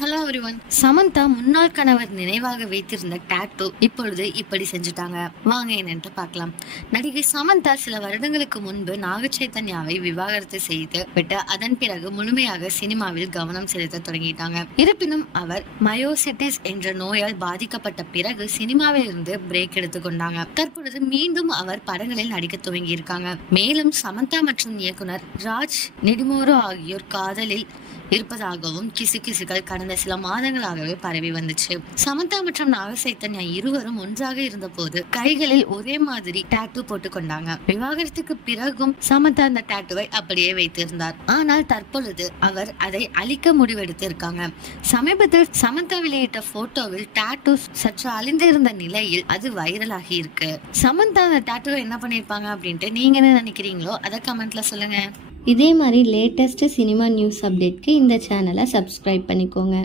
Hello everyone. Samantha முன்னாள் கணவர் நினைவாக வைத்திருந்த டாட்டூ இப்பொழுது இப்படி செஞ்சுட்டாங்க. வாங்க என்னன்னு பார்க்கலாம். நடிகை சமந்தா சில வருடங்களுக்கு முன்பு நாக சைத்தன்யாவை விவாகரத்து செய்து விட்டு அதன் பிறகு முழுமையாக சினிமாவில் கவனம் செலுத்த தொடங்கிட்டாங்க. இருப்பினும் அவர் மயோசிட்டிஸ் என்ற நோயால் பாதிக்கப்பட்ட பிறகு சினிமாவில் இருந்து பிரேக் எடுத்துக்கொண்டாங்க. தற்பொழுது மீண்டும் அவர் படங்களில் நடிக்க துவங்கி இருக்காங்க. மேலும் சமந்தா மற்றும் இயக்குனர் ராஜ் நெடுமோரு ஆகியோர் காதலில் இருப்பதாகவும் கிசுகிசுகள் கடந்த சில மாதங்களாகவே பரவி வந்துச்சு. சமந்தா மற்றும் நாக சைத்தன்யா இருவரும் ஒன்றாக இருந்த போது கைகளில் ஒரே மாதிரி டாட்டூ போட்டுக் கொண்டாங்க. விவாகரத்துக்கு பிறகும் சமந்தா அந்த டாட்டூவை அப்படியே வைத்திருந்தார். ஆனால் தற்பொழுது அவர் அதை அழிக்க முடிவெடுத்து இருக்காங்க. சமீபத்தில் சமந்தா வெளியிட்ட போட்டோவில் டாட்டூ சற்று அழிந்திருந்த நிலையில் அது வைரலாகி இருக்கு. சமந்தா அந்த டாட்டூவை என்ன பண்ணிருப்பாங்க அப்படின்ட்டு நீங்க என்ன நினைக்கிறீங்களோ அதை கமெண்ட்ல சொல்லுங்க. இதே மாதிரி லேட்டஸ்ட் சினிமா நியூஸ் அப்டேட்க்கு இந்த சேனலை சப்ஸ்கிரைப் பண்ணிக்கோங்க.